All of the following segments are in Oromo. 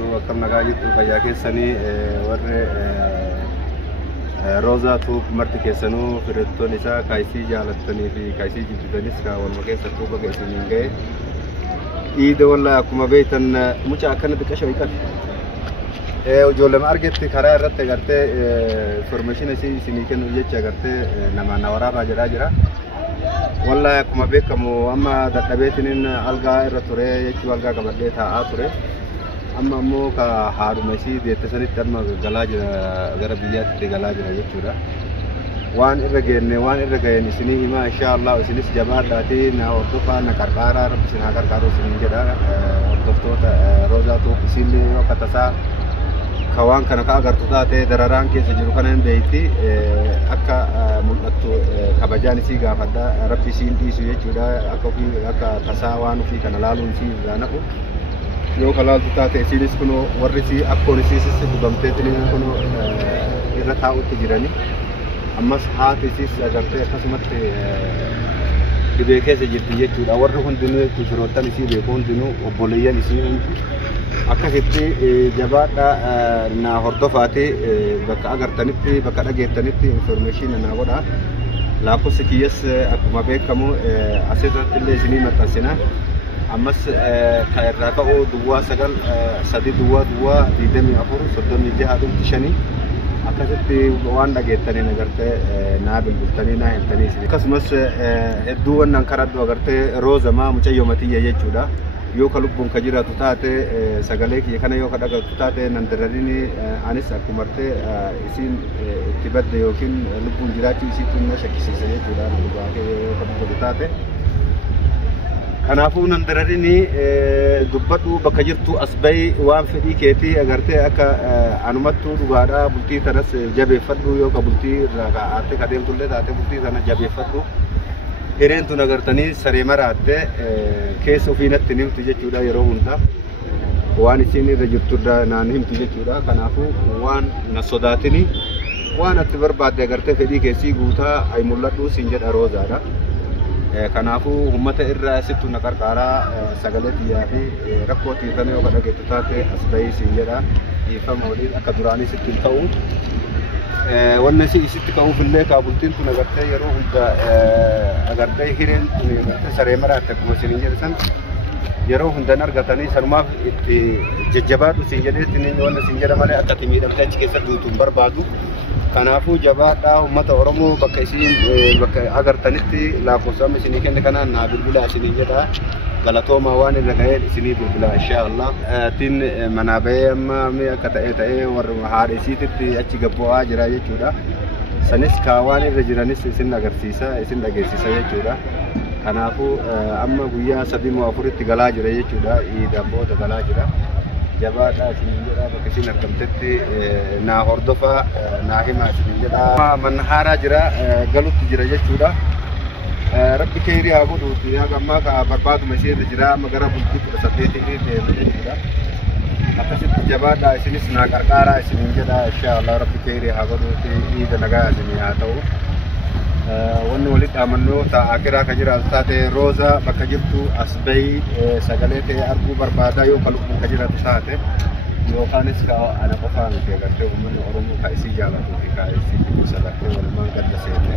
وبركاته. كم نجاجت وبياك سني ور روزا توب مرتك سنو فرتو نساء كايسي جالتني في كايسي جبتنيس كا والمكان سرتوبا كايسين جاي إيد ولا كم بيتن مش أكنت كشوي كان وجول ما أرجعت خيار رت كرت فورميشن سي سنيكن وجه كرت نما نورا راجرا جرا ولا كم بيت كم أما دتبيتنين ألقى رتوري يجوا ألقى كبدي ثا آتوري أما مو كهارو مسي ديتسني ترما غلاج غربيات دي غلاج يجورا وان إرجعين سني ما إن شاء الله سني سجبار داتي نأوتوفا نكركارا رب سنا كركارو سني جدا أوتوفتا روزا تو سيلي وكتسا كوان كنا كأجر تطاته دراران كي سجلو كنا بيتي أكا ملأتو كبجاني سيجا فدا ربي سين دي سوية جدا أكا في أكا تساوان في كنا لالون سي زانكو يو كلال تطاته سيلس كنو ورسي أكو رسيس سببمتة تنين كنو إرتاو تجراني أما سحات سيس أجرته خصمت بيكه سجلتي جدا أورهم دنو كشروتا نسي بيكون دنو وبوليا نسي akkasitti jabaadha na hordofaati bakka agartanitti bakka dhageettanitti information na godha laakos kiyas akkuma beekamu asirratti illee isinii maxxansina ammas ka irraa ka'u duwwaa 9 akkasitti waan dhageettaniin agartee naa bilbiltanii naa himtanii akkasumas hedduu wannan karadhu agartee roozamaa mucayyoo matiyya jechuudha yoo ka lubbuun ka jiraatu taate sagalee kiyya kana yoo ka dhagatu taate nan dararini anis akkumarte isin itti badde yookiin lubbuun jiraachuu isiitu na shakkisiisa jechuudha dhugaatee yoo ka dubbatu taate kanaafuu nan dararini dubbadhu bakka jirtu asbay waan fedhii keetii agartee akka anumattu dhugaadha bultii tanas jabeeffadhu yoo ka bultii irraa ka'aate ka deemtullee taate bultii tana jabeeffadhu Hireen tun agartanii saree maraatte keessa ofiinatti himtu jechuudha yeroo hunda waan isin irra jirturra naan himtu jechuudha kanaafuu waan na sodaatini waan atti barbaadde agartee fedhii keessii guutaa ay mul'adhu siin jedha roozaadha kanaafuu ummata irra sittu na qarqaaraa sagalee xiyyaa fi rakkoo tiifame yoo dhageettu taate as bahii siin jedha dhiifama waliin akka duraanii sittiin ta'u wannan si isitti ka'uuf illee kaabultiin tun agartee yeroo hunda agartee hireen tun saree maraatte akkuma isin jedhan yeroo hundan argatanii sanumaaf itti jajjabaadhu siin jedheetti waan isin jedha malee akka itti miidhamtee achi keessa duutuun barbaadu kanaafuu jabaadhaa uummata Oromoo bakka isin bakka agartanitti lakkoofsaan isinii kenne kanaan naa bilbilaa isinii jedha galatooma waan irra ga'een isinii bilbilaa inshaallah tin manabee amma mi akka ta'ee warra haadhesiititti achi gabbu'aa jira jechuudha sanis kaawaan irra jiranis isin agarsiisa isin dhageessisa jechuudha kanaafuu amma guyyaa 3 tti galaa jira jechuudha iidaan booda galaa jira jabaadhaa isin jedha bakka isin argamtetti naa hordofa naa himaa isin jedha manhaaraa jira galutti jira jechuudha Rabbi khayri haa godhuuti yaa gammaa ka barbaadu mesir jira magara bultii 18 deemedha akkasitti jabaadhaa isinis naa qarqaaraa isin jedha inshallah Rabbi khayri haa godhuuti iida nagaa isin haa ta'u wanni walitti amannoo ta'a akiraa ka jiraatu taate rooza bakka jirtu asbay sagalee ta'e arguu barbaadaa yoo kalubbuun ka jiraatu taate yookaanis ka ana qofaa miti agartee uummanni Oromoo ka isii jaalatuu fi ka isii jibbu sagartee walumaan gadda seenne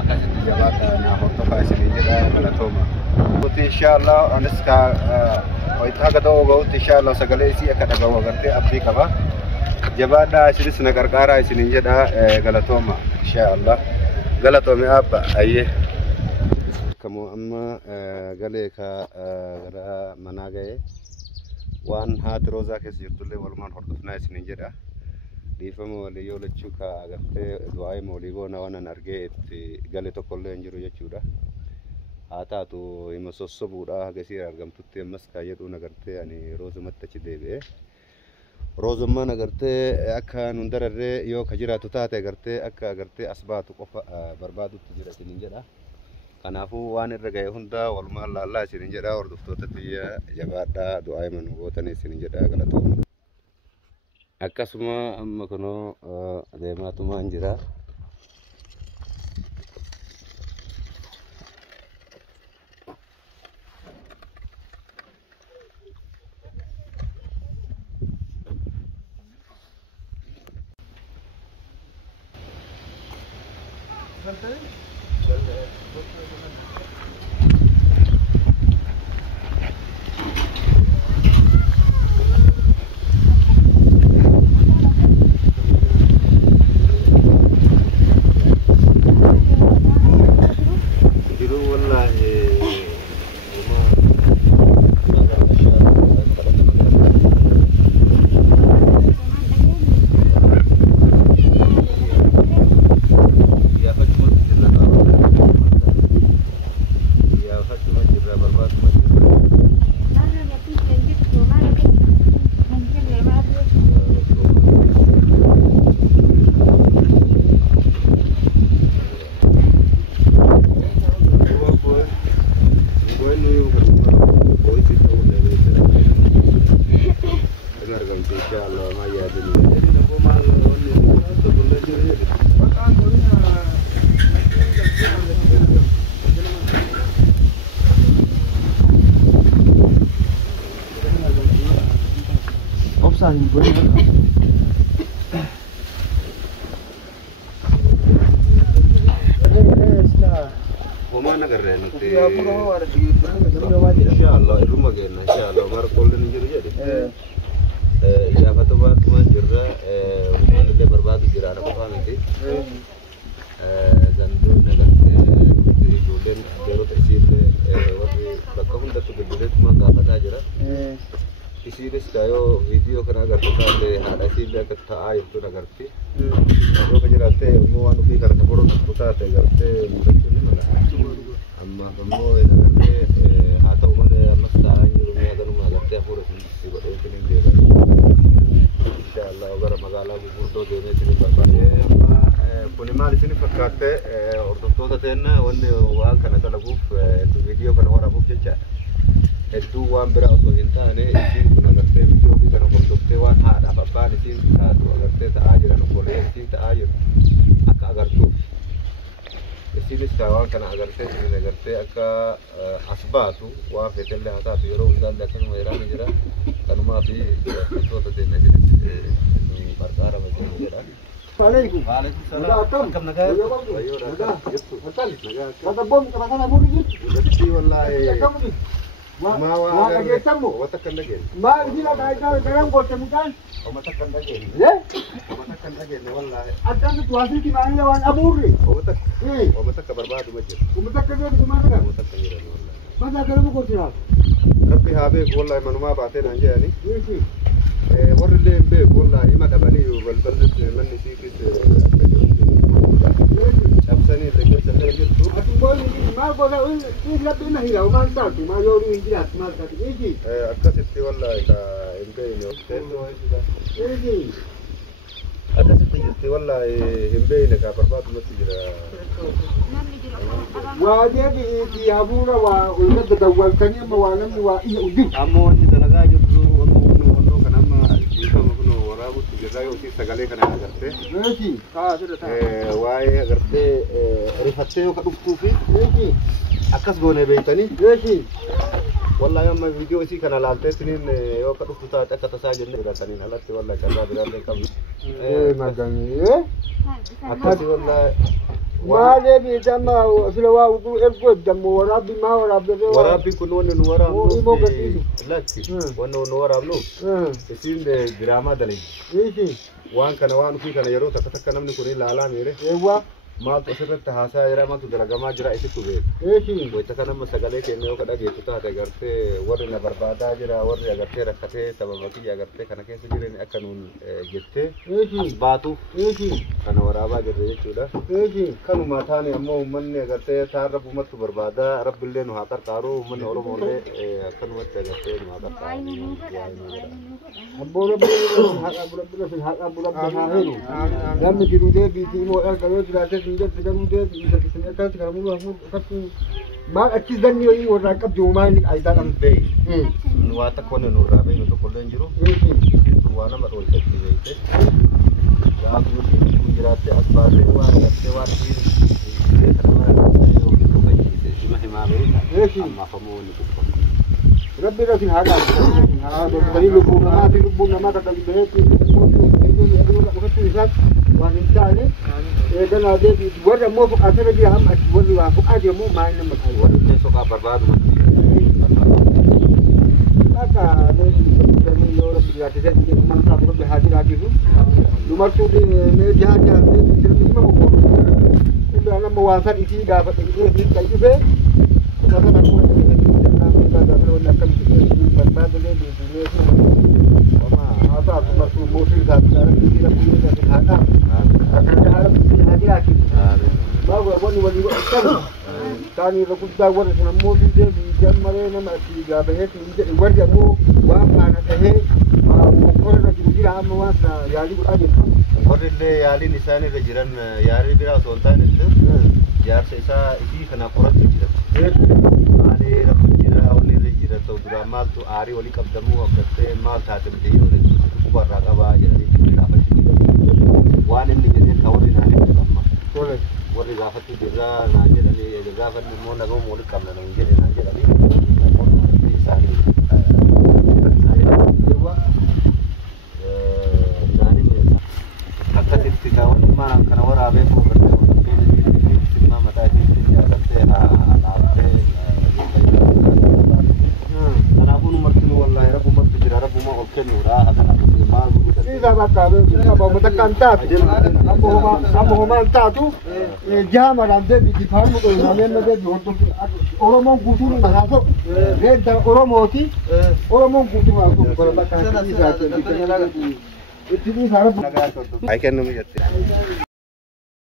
akkasitti jabaadhaa naa hordofaa isin jedha galatooma inshallah anis ka waytaa gada'oo ga'utti inshallah sagalee isii akka dhaga'u agartee abdii qaba jabaadhaa isinis na qarqaaraa isin jedha galatooma inshallah galatoome abba ayye kamu amma galee ka gara manaa ga'e waan haati roozaa keessa jirtullee walumaan hordofnaa isin jedha dhiifama walii yoo lachuu ka agartee du'aa'ee moolii goona waan an argee itti gale tokkollee hin jiru jechuudha haa taatu hima sossobuudha hagasii argamtutti ammas kaayyeedhuun agartee ani roozumatti achi deebi'e roozummaan agartee akka nun dararree yoo ka jiraatu taate agartee akka agartee asbaatu qofa barbaadutti jira isin jedha kanaafuu waan irra ga'e hunda walumaan laallaa isin jedha hordoftoota biyya jabaadhaa du'aa'ee manuu gootan isin jedha galatooma akkasuma amma kunoo adeemaatumaan jira وما نقرر نكتي إن شاء الله الروم جينا إن شاء الله بارك الله نجري جدي إذا فتوات ما جرى وما اللي برباد جرى أنا بفهمتي زندو نقطة جولين جرو تسيل وفي بكون ده تقولين ما قابنا جرى इसी स्टायो वीडियो करना करते थे हां ऐसी लेके था आए तो ना करते जो बजे रहते वो वानु भी करना पड़ो तो थे करते मुझे नहीं मना अम्मा हमो ये करते हाथों में मस्ता है जो मैं अगर मैं करते पूरे सी बड़े इतने देगा इंशाल्लाह अगर मगाला भी पूरा देने के लिए बात है अम्मा पूर्णिमा इतनी फकाते और तो थे ना वन्ने वहाँ करना तो लगूफ तो वीडियो करना और अबूफ जच्चा itu wan berasal intane isi kuna garte video bi kana korte wan ha da papa ni isi ta to garte ta ajira no kole isi ta ayo aka gartu isi ni tawan kana garte ni garte aka asbatu wa fetelle hata biro undan lakin mera ni jira kanu ma bi to to de na jira ni barkara ma jira Assalamualaikum. Waalaikumsalam. Kam naga? Ayo naga. Gitu. Betul. Naga. Kata bom kata bom ni. Jadi wallahi. Kamu ni. Ma wa lagi tamu. Watakan lagi. Ma ini lah kaitan dalam kota bukan? Watakan lagi. Ya? Watakan lagi wallahi. Ada tu hasil di mana lawan aburi. Watak. Watak berbadu masjid. Watak kerja di mana kan? Watak kerja wallahi. Masa kerja kota. Rabbi habe wallahi manuma baate nanje ani. Iya. warle be wallahi ma dabani balbal man sikit absani lagi sampai gitu. Aku boleh ni mal bola ini lebih nahi lah, mal tak tu, mal orang Inggris mal tak tu. Ini. Akka sitti wallahi ka imbe ini. Ini. Akka sitti wallahi imbe ini ka berbatu masjid. Wajib di abura wa ulat dawal kani ma wa nam wa iya udib. Amo ni dalaga jutu ono kanama isa makuno warabu tigayo si sagale kana agarte. Nasi. Sudah tahu. Wae agarte rifatte ka duftufi. Nasi. Akas gone beitani. Nasi. والله يوم فيديو شيء كان لالته سنين يو كتبت تاعك تساجل لي سنين هلت والله كذا بيرد كم ما دني أكاد والله ما لبي جماعة سلوا وقول الفود دم ورابي ما ورابي ورابي كنون نورا لا كي ونو نورا بلو سين دراما دلي إيشي وان كان وان في كان يرو تكتك نمني كوني لالا ميره إيوا ما تصير تحاسا يرا ما تدرى جماعة جرا إيش تقول إيشي ويتكلم أنا مسألة كأنه كذا جيت تاعك أجرته ورنا بربادا جرا ورنا أجرته ركته سببتي أجرته كنا كيس جرين أكنون جته أسباتو كنا ورابا جريه كذا كانوا ما ثاني أمو من أجرته ثار رب مت بربادا رب اللي نهاتر كارو من أورو مولة كانوا مت أجرته نهاتر كارو أبو رب في الحق أبو رب هاهلو لما جرودة بيتي مو أركض جراتة جرودة جرودة أكاد كلامه أكاد ما أكيد ذني يوم ورقب جومان أيضا كم بي نواتا كون نورا بي نتو كلن جرو وانا ما تقول تكلي بيته جاب نقول جراتة أسبابه وانا سوار في ما حمامه ما فهموني ربي راسي هذا هذا دليل لبونا ما في لبونا ما كذا بيت وإنساني إذا هذا ورا مو فوق أثر دي هم ورا فوق أدي مو ما إنما ورا سوق برباد Maka dari orang biasa saja dia memang tak perlu berhati lagi tu. Nomor tu dia jahat dia tidak mau. Itu anak mewasan isi dapat itu kayu be. Maka nak buat kita dah nak akan berbat dia di dunia tu. Mama, apa aku masuk mobil dah sekarang kita punya dah ada. Akan ada berhati lagi. Bawa wani kan. Kani rakut dah war sana mobil dia di jam mare na masih dah behes ni war dia mu wah mana teh pokok nak jadi ram was yali aja. Warille yali nisani rejiran yari bira sultan itu yar sesa isi kana korat rejiran. Ali rakut jira wali rejiran tu drama tu ari wali kabdamu abte mal thate behiyo ne kubar ragaba jadi dapat. Wan ini jadi kawin nani kamma. Boleh. Warri gafatu dirra nanje dani gafat mo nago mo kamna nanje nanje dani mo isani dewa dani ne hatta tikawan ma kana wara be ko ma mata ya dante aate ana kunu martinu wallahi rabbu martu jira rabbu ma okenu ra hada ma guru Ini dah bawa matakan tak. Apa homa tak tu? Jam ada di farm tu, namanya ada di hotel. Orang mau gutur ni bahasa. Red dah orang mau ti. Orang mau gutur aku kalau baca ini dah. Itu ni sarap. I can know me.